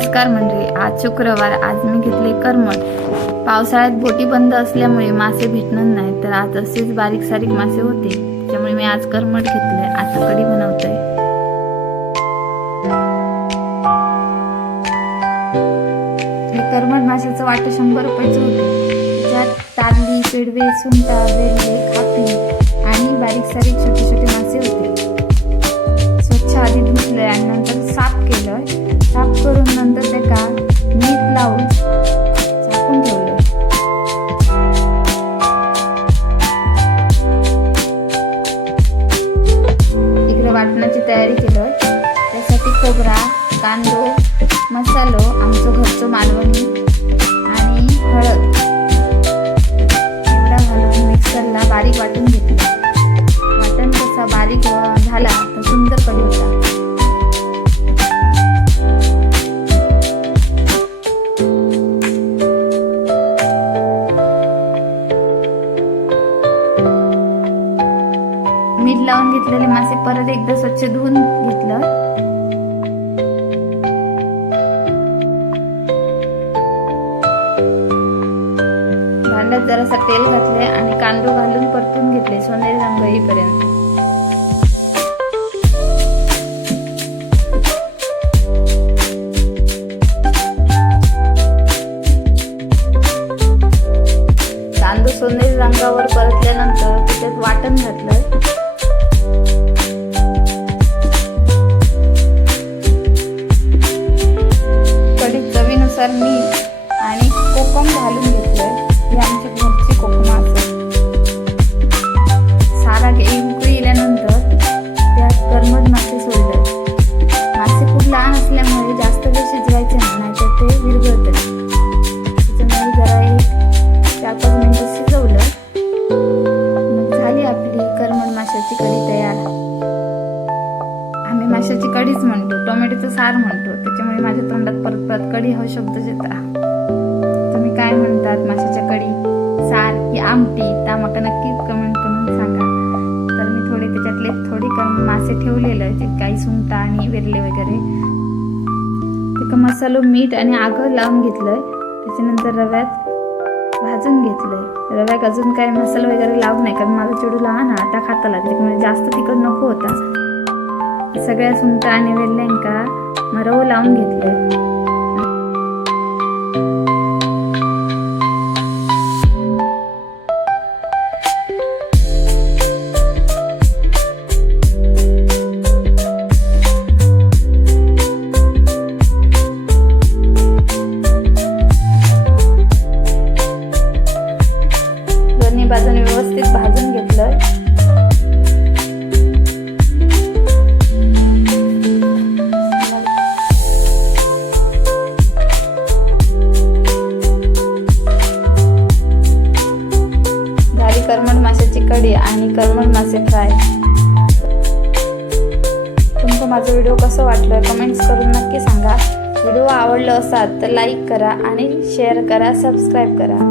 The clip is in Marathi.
नमस्कार मंडळी, आज शुक्रवार. आज मी घेतले करमट. पावसाळ्यात बोटी बंद असल्यामुळे मासे भेटणार नाही, तर आज असेच बारीक सारीक मासे होते, त्यामुळे मी आज करमट घेतले. आता कढी बनवतोय. हे करमट माशाचं वाटे 100 रुपयाचं होते. त्यात तारली, पेडवे, सुंटा, वेल्हे, खापी आणि बारीक सारीक छोटे छोटे मासे होते. स्वच्छ आधी धुतले आणि नंतर साफ केलं. साफ करून नंतर त्याला मीठ लावून झाकून ठेवलं. इकडे वाटणाची तयारी केलं. त्यासाठी खोबरा, कांदो, मसालो, आमचं घरचं मालवणी आणि हळद एवढा घालून मिक्सरला बारीक वाटून घेतलं. वाटण कसा बारीक झाला तर सुंदर कढी होता. मीठ लावून घेतलेले मासे परत एकदा स्वच्छ धुवून घेतलं. भांड्यात जरासा तेल घातले आणि कांदो घालून परतून घेतले सोनेरी रंग येईपर्यंत. कांदो सोनेरी रंगावर परतल्यानंतर त्याच्यात वाटण घातलं. कढीत चवीनुसार मीठ आणि कोकम घालून घेतलंय. ही आमच्या घरची कोकम असते. सारा उकळी येल्यानंतर त्यात करमट मासे सोडले. मासे खूप लहान असल्यामुळे जास्त वेळ शिजवायचे नाही, तर ते विरघळते. त्याच्यामुळे जरा 4-5 मिनिटं शिजवलं. मग झाली आपली करमट माशाची कढी तयार. आम्ही माशाची कढीच म्हणतो, टोमॅटोचं सार म्हणतो. त्याच्यामुळे माझ्या तोंडात परत परत कढी हा शब्दच येतात. तुम्ही काय म्हणतात? माशाच्या कढी, सार की आमटी? त्या मला नक्कीच कमेंट करून सांगा. तर मी त्याच्यातले थोडे मासे ठेवलेले आहेत, काही सुंटा आणि वेरले वगैरे. ते मसालो, मीठ आणि आगं लावून घेतलंय. त्याच्यानंतर रव्यात भाजून घेतलंय. रव्यात अजून काय मसाला वगैरे लावू नाही, कारण माझा चिडू लहान आता खाताला, त्याच्यामुळे जास्त तिखट नको होता. सगळ्या सुंटा आणि वेल्ल्यांका रवं लावून घेतलंय. दोन्ही बाजूने व्यवस्थित भाजून घेतलं. झाली करमट माशाची कढी आणि करमट मासे फ्राय. तुमचं माझं व्हिडिओ कसं वाटलं कमेंट्स करून नक्की सांगा. व्हिडिओ आवडला असाल तर लाईक करा आणि शेअर करा, सबस्क्राईब करा.